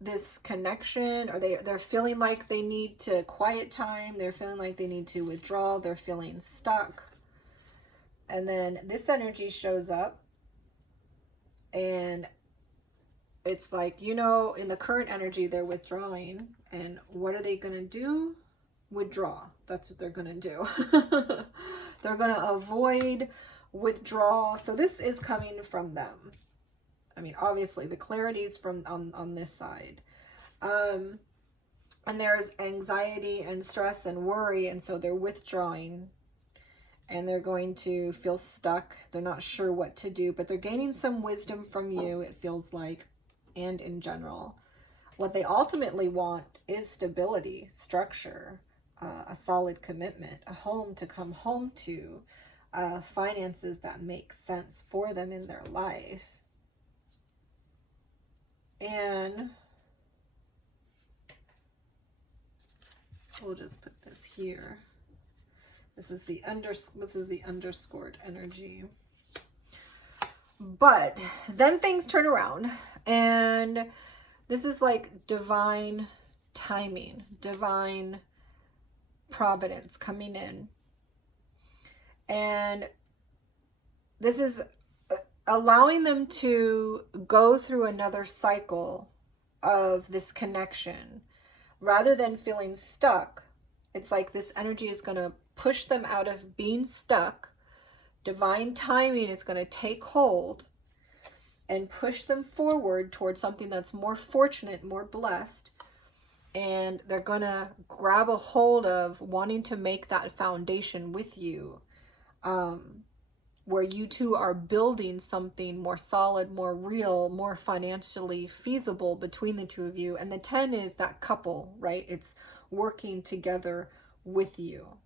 this connection, or they're feeling like they need to quiet time. They're feeling like they need to withdraw. They're feeling stuck. And then this energy shows up and it's like, you know, in the current energy, they're withdrawing. And what are they going to do? Withdraw. That's what they're going to do. They're going to avoid, withdraw. So this is coming from them. I mean, obviously the clarity is from on this side. And there's anxiety and stress and worry. And so they're withdrawing. And they're going to feel stuck. They're not sure what to do, but they're gaining some wisdom from you, it feels like, and in general. What they ultimately want is stability, structure, a solid commitment, a home to come home to, finances that make sense for them in their life. And we'll just put this here. This is the underscored energy. But then things turn around, and this is like divine timing, divine providence coming in. And this is allowing them to go through another cycle of this connection. Rather than feeling stuck, it's like this energy is going to push them out of being stuck. Divine timing is going to take hold and push them forward towards something that's more fortunate, more blessed. And they're going to grab a hold of wanting to make that foundation with you, where you two are building something more solid, more real, more financially feasible between the two of you. And the 10 is that couple, right? It's working together with you.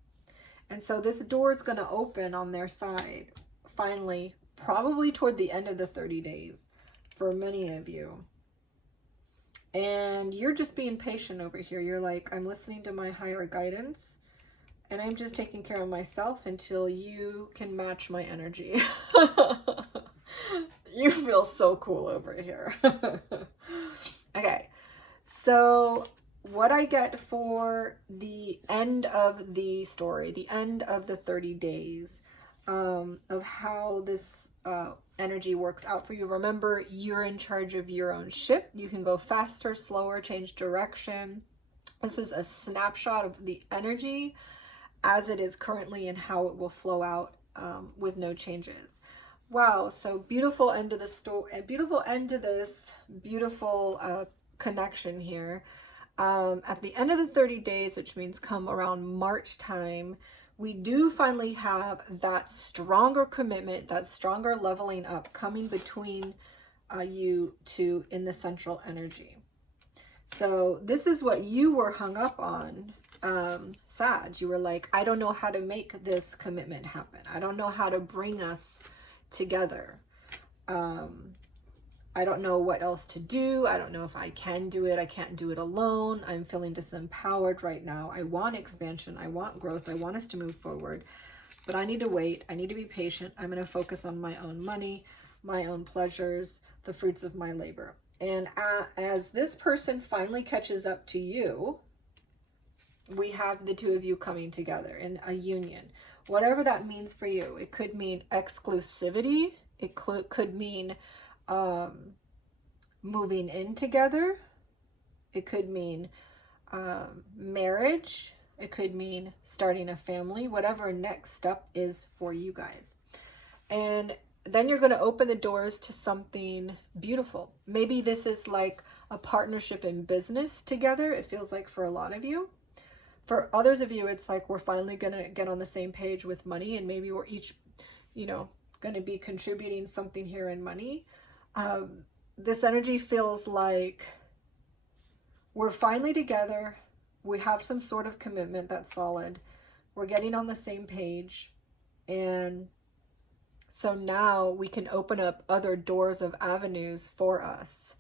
And so this door is going to open on their side, finally, probably toward the end of the 30 days for many of you. And you're just being patient over here. You're like, I'm listening to my higher guidance, and I'm just taking care of myself until you can match my energy. You feel so cool over here. Okay, so what I get for the end of the story, the end of the 30 days, of how this energy works out for you. Remember, you're in charge of your own ship. You can go faster, slower, change direction. This is a snapshot of the energy as it is currently and how it will flow out with no changes. Wow, so beautiful end of the story, a beautiful end to this beautiful connection here. At the end of the 30 days, which means come around March time, we do finally have that stronger commitment, that stronger leveling up coming between you two in the central energy. So this is what you were hung up on, Sag. You were like, I don't know how to make this commitment happen. I don't know how to bring us together. I don't know what else to do. I don't know if I can do it. I can't do it alone. I'm feeling disempowered right now. I want expansion. I want growth. I want us to move forward. But I need to wait. I need to be patient. I'm going to focus on my own money, my own pleasures, the fruits of my labor. And as this person finally catches up to you, we have the two of you coming together in a union. Whatever that means for you. It could mean exclusivity. It could mean moving in together. It could mean marriage. It could mean starting a family, whatever next step is for you guys. And then you're going to open the doors to something beautiful. Maybe this is like a partnership in business together. It feels like for a lot of you. For others of you, it's like we're finally going to get on the same page with money, and maybe we're each, you know, going to be contributing something here in money. This energy feels like we're finally together. We have some sort of commitment that's solid. We're getting on the same page. And so now we can open up other doors of avenues for us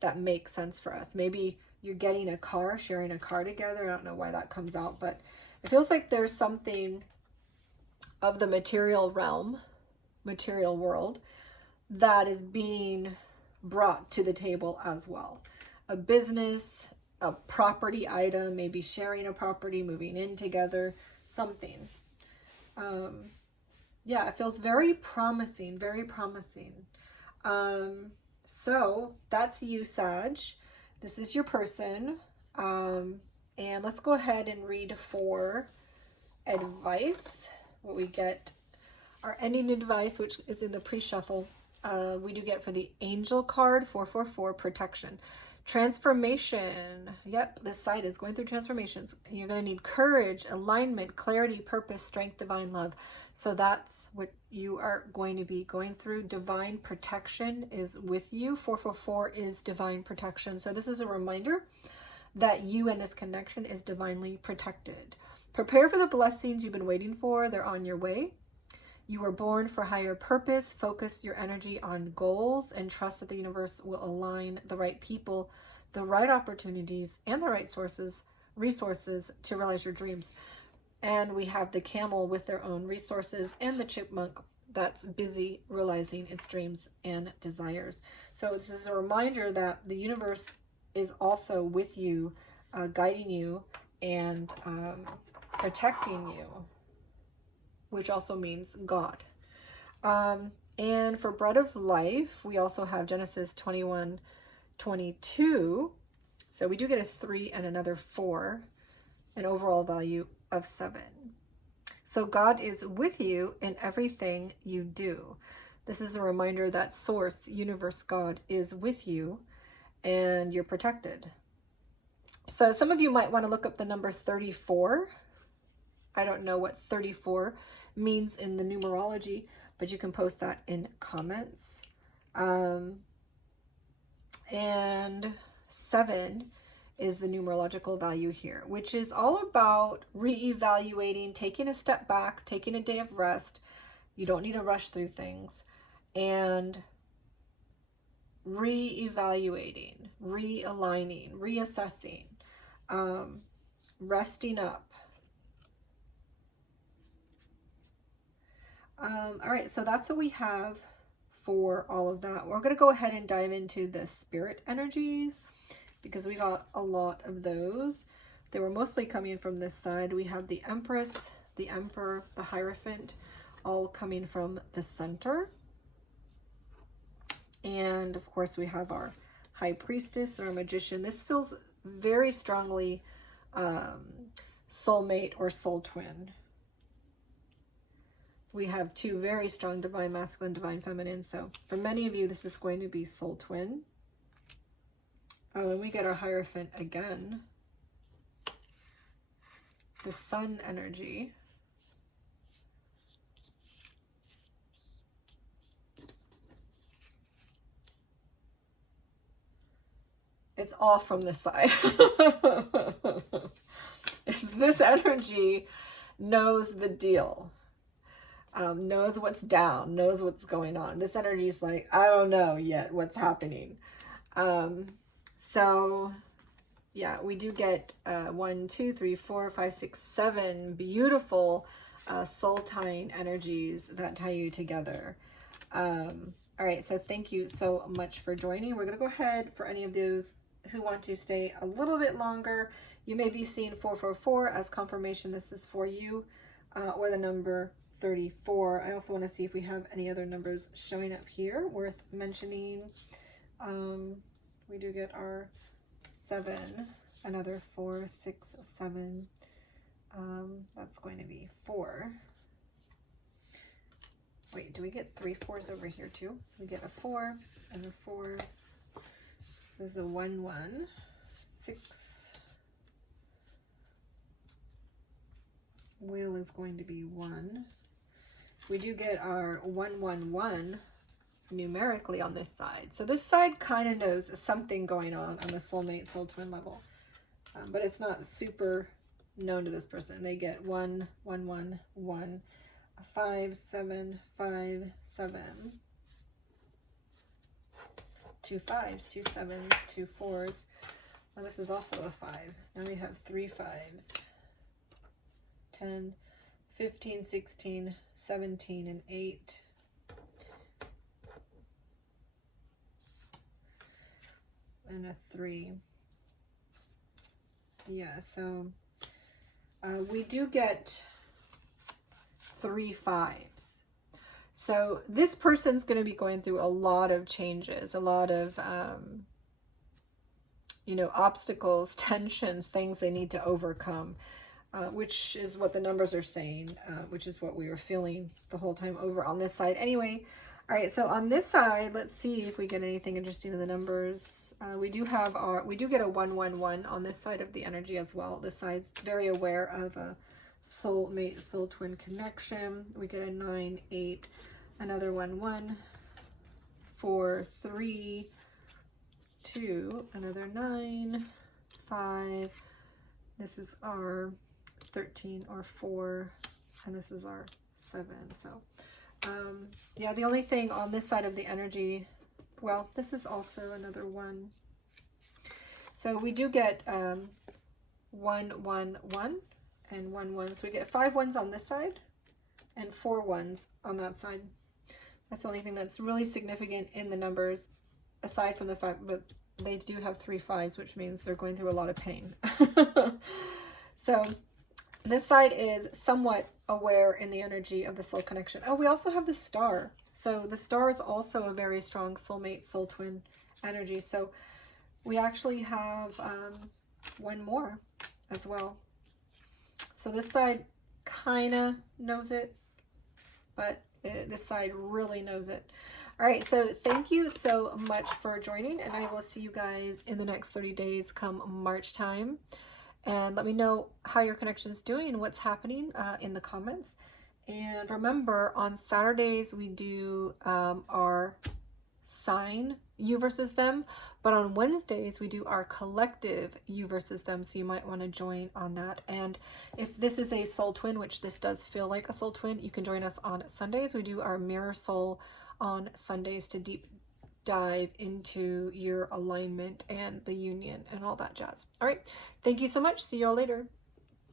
that make sense for us. Maybe you're getting a car, sharing a car together. I don't know why that comes out, but it feels like there's something of the material realm, material world, that is being brought to the table as well. A business, a property item, maybe sharing a property, moving in together, something. Yeah, it feels very promising, very promising. So that's you, Sag. This is your person. And let's go ahead and read for advice. What we get, our ending advice, which is in the pre-shuffle. We do get for the angel card, 444, protection. Transformation. Yep, this side is going through transformations. You're going to need courage, alignment, clarity, purpose, strength, divine love. So that's what you are going to be going through. Divine protection is with you. 444 is divine protection. So this is a reminder that you and this connection is divinely protected. Prepare for the blessings you've been waiting for. They're on your way. You were born for higher purpose. Focus your energy on goals and trust that the universe will align the right people, the right opportunities, and the right resources to realize your dreams. And we have the camel with their own resources and the chipmunk that's busy realizing its dreams and desires. So this is a reminder that the universe is also with you, guiding you and protecting you, which also means God. And for bread of life, we also have Genesis 21:22. So we do get a 3 and another 4, an overall value of 7. So God is with you in everything you do. This is a reminder that Source, Universe, God is with you and you're protected. So some of you might want to look up the number 34. I don't know what 34 means in the numerology, but you can post that in comments. And 7 is the numerological value here, which is all about reevaluating, taking a step back, taking a day of rest. You don't need to rush through things, and reevaluating, realigning, reassessing, resting up. All right, so that's what we have for all of that. We're going to go ahead and dive into the spirit energies because we got a lot of those. They were mostly coming from this side. We have the Empress, the Emperor, the Hierophant, all coming from the center. And of course we have our High Priestess or Magician. This feels very strongly soulmate or soul twin. We have 2 very strong divine masculine, divine feminine. So for many of you, this is going to be soul twin. Oh, and we get our Hierophant again. The Sun energy. It's all from this side. It's this energy knows the deal. Knows what's down, knows what's going on. This energy is like, I don't know yet what's happening. So yeah, we do get 1, 2, 3, 4, 5, 6, 7 beautiful soul tying energies that tie you together. All right, so thank you so much for joining. We're gonna go ahead for any of those who want to stay a little bit longer. You may be seeing 444 as confirmation this is for you, or the number 34. I also want to see if we have any other numbers showing up here worth mentioning. We do get our 7, another 4, 6, 7. That's going to be 4. Wait, do we get 3 4s over here too? We get a 4 and a 4. This is a 1 1, 6. Wheel is going to be 1. We do get our 1 1 1 numerically on this side. So this side kind of knows something going on the soulmate soul twin level, but it's not super known to this person. They get 1 1 1 1, 5 7 5 7, 2 5s, 2 7s, 2 4s. Well, this is also a 5. Now we have 3 5s, 10, 15, 16, 17, and 8. And a 3. Yeah, so we do get 3 5s. So this person's going to be going through a lot of changes, a lot of, you know, obstacles, tensions, things they need to overcome, which is what the numbers are saying, which is what we were feeling the whole time over on this side. Anyway, all right, so on this side, let's see if we get anything interesting in the numbers. We do get a 1 1 1 on this side of the energy as well. This side's very aware of a soulmate, soul twin connection. We get a 9 8, another 1 1, 4 3, 2, another 9, 5. This is our 13 or 4, and this is our 7. So yeah, the only thing on this side of the energy, well, this is also another 1. So we do get 1 1 1 and 1 1. So we get 5 1s on this side and 4 1s on that side. That's the only thing that's really significant in the numbers, aside from the fact that they do have 3 5s, which means they're going through a lot of pain. So this side is somewhat aware in the energy of the soul connection. Oh, we also have the star. So the star is also a very strong soulmate, soul twin energy. So we actually have 1 more as well. So this side kind of knows it, but this side really knows it. All right, so thank you so much for joining, and I will see you guys in the next 30 days come March time. And let me know how your connection's doing and what's happening in the comments. And remember, on Saturdays we do our sign you versus them, but on Wednesdays we do our collective you versus them, so you might want to join on that. And if this is a soul twin, which this does feel like a soul twin, you can join us on Sundays. We do our mirror soul on Sundays to deep dive into your alignment and the union and all that jazz. All right, thank you so much. See you all later.